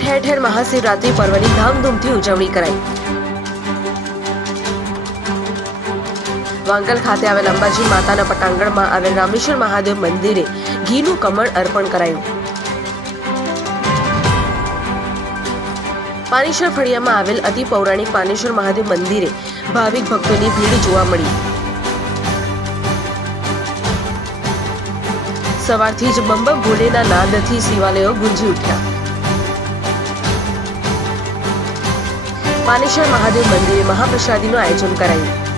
ઠેર ઠેર મહાશિવરાત્રી પર્વની ધામધૂમથી ઉજવણી કરાઈ. વાંકલ ખાતે આવેલ અંબાજી માતાના પટાંગણમાં આવેલ રામેશ્વર મહાદેવ મંદિરે ઘીનું કમળ અર્પણ કરાયું. પાનેશ્વર ફળિયામાં આવેલ અતિ પૌરાણિક પાનેશ્વર મહાદેવ મંદિરે ભાવિક ભક્તોની ભીડ જોવા મળી. સવારથી જ બંબમ ભોલેના નાદથી શિવાલયો ગુંજી ઉઠ્યા. પાનેશ્વર મહાદેવ મંદિરે મહાપ્રસાદીનું આયોજન કરાયું.